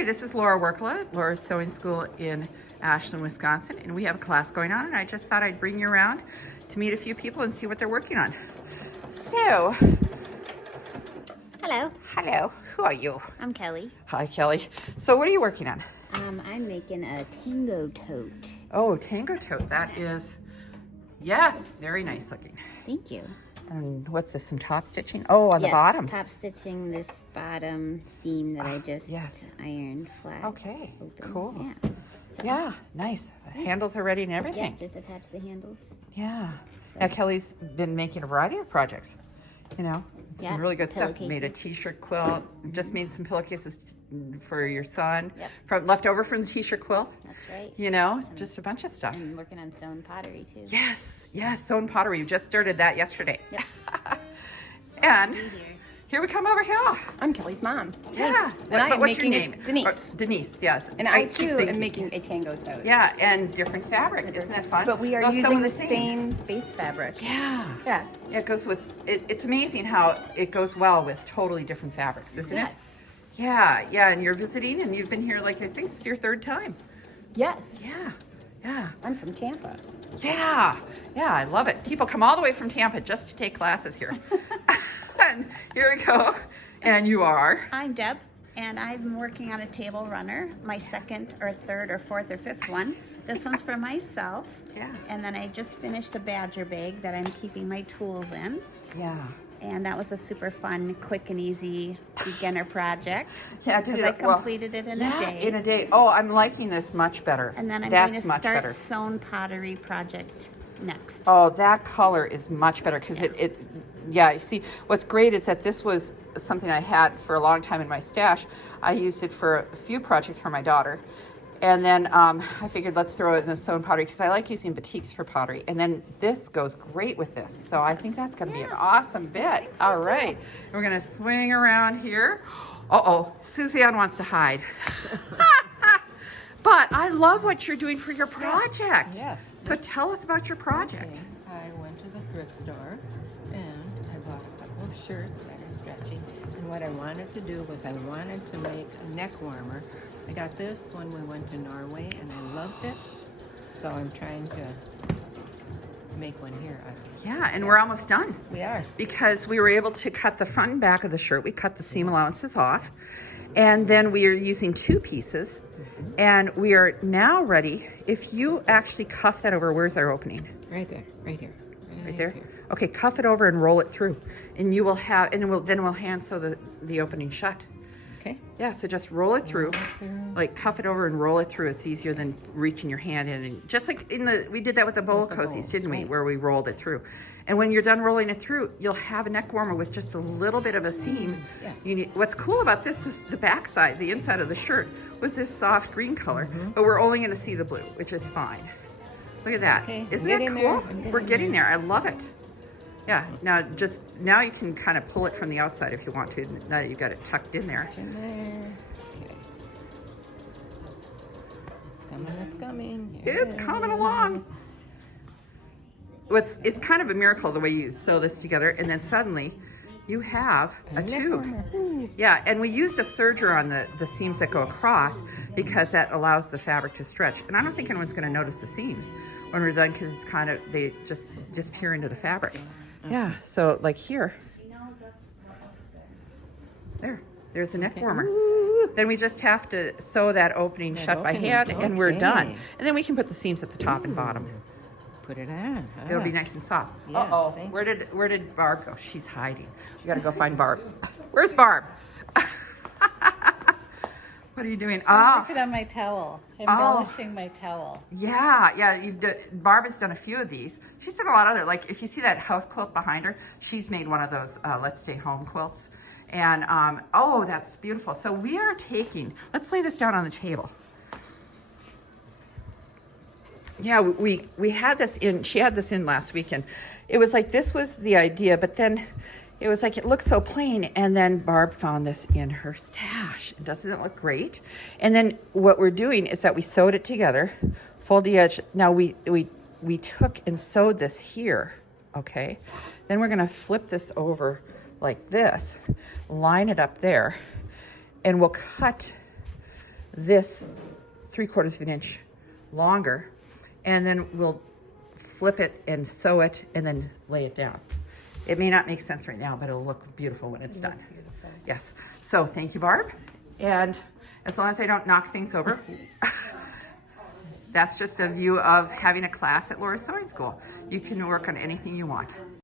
Hey, this is Laura Workla at Laura's Sewing School in Ashland, Wisconsin, and we have a class going on, and I just thought I'd bring you around to meet a few people and see what they're working on. So, Hello. hello, who are you? I'm Kelly. Hi, Kelly. So what are you working on? I'm making a tango tote. Oh, tango tote. That is, yes, very nice looking. Thank you. And what's this, some top stitching? Oh, on the bottom. Top stitching this bottom seam that I just ironed flat. Okay, open. cool. Yeah. So, Yeah, nice. The handles are ready and everything. Yeah, just attach the handles. Yeah. Now, Kelly's been making a variety of projects, you know, some really good stuff. Pillowcases. Made a t-shirt quilt, just made some pillowcases for your son, Yep. from left over from the t-shirt quilt, That's right. you know, just a bunch of stuff. And working on sewn pottery too. Yes, sewn pottery. We just started that yesterday. Yep. And here we come over here. I'm Kelly's mom. Yeah. And I am what's your making name? Denise. Denise, yes. And I keep too thinking- am making a tango tote. Yeah, and different fabric. Isn't that fun? But we are Those some using of the same base fabric. Yeah. Yeah. It goes with, it's amazing how it goes well with totally different fabrics, isn't it? Yes. Yeah, and you're visiting and you've been here like, I think it's your third time. Yes. Yeah, I'm from Tampa. yeah, I love it. People come all the way from Tampa just to take classes here. And here we go. And you are? I'm Deb, and I'm working on a table runner, my second or third or fourth or fifth one. This one's for myself. Yeah. And then I just finished a badger bag that I'm keeping my tools in. Yeah. And that was a super fun, quick and easy beginner project. Yeah, because I completed it in a day. In a day. Oh, I'm liking this much better. And then I'm That's going to much start better. sewn pottery project next. Oh, that color is much better because you see, what's great is that this was something I had for a long time in my stash. I used it for a few projects for my daughter. And then I figured let's throw it in the sewn pottery because I like using batiks for pottery. And then this goes great with this. So I think that's going to be an awesome bit. All right. We're going to swing around here. Uh-oh, Suzanne wants to hide. But I love what you're doing for your project. Yes. So tell us about your project. Okay. I went to the thrift store and I bought a couple of shirts that are stretchy. And what I wanted to do was I wanted to make a neck warmer. I got this when we went to Norway and I loved it. So I'm trying to make one here. Yeah, and we're almost done. We are. Because we were able to cut the front and back of the shirt. We cut the seam allowances off. And then we are using two pieces. And we are now ready. If you actually cuff that over, where's our opening? Right there, right here. Right there? Okay, cuff it over and roll it through. And you will have, and then we'll hand sew the opening shut. Okay. Yeah, so just roll it through. Like cuff it over and roll it through. It's easier than reaching your hand in. And just like we did that with the bowl cozies, didn't we? Where we rolled it through. And when you're done rolling it through, you'll have a neck warmer with just a little bit of a seam. Yes. What's cool about this is the back side, the inside of the shirt, was this soft green color, but we're only going to see the blue, which is fine. Look at that. Okay, Isn't that cool? We're getting there. I love it. Yeah, now you can kind of pull it from the outside if you want to, now that you've got it tucked in there. In there. Okay. It's coming. Here It's coming along. It's kind of a miracle the way you sew this together, and then suddenly you have a tube. Yeah, and we used a serger on the seams that go across because that allows the fabric to stretch. And I don't think anyone's going to notice the seams when we're done because it's kind of, they just peer into the fabric. Yeah, so like here. There's a neck warmer. Then we just have to sew that opening shut by hand, and we're done. And then we can put the seams at the top and bottom. Put it on. It'll be nice and soft. Yeah, Uh-oh, where did Barb go? She's hiding. We gotta go find Barb. Where's Barb? What are you doing? I'm working on my towel, embellishing my towel. Yeah. Barb has done a few of these. She's done a lot of other, like if you see that house quilt behind her, she's made one of those Let's Stay Home quilts. And, oh, that's beautiful. So we are let's lay this down on the table. Yeah, we had this in, she had this in last week, and it was like, this was the idea, but then it was like, it looked so plain, and then Barb found this in her stash. Doesn't it look great? And then what we're doing is that we sewed it together, fold the edge. Now we took and sewed this here, okay? Then we're gonna flip this over like this, line it up there, and we'll cut this 3/4 of an inch longer, and then we'll flip it and sew it and then lay it down. It may not make sense right now, but it'll look beautiful when it's done. Yes. So thank you, Barb. And as long as I don't knock things over, that's just a view of having a class at Laura's Sewing School. You can work on anything you want.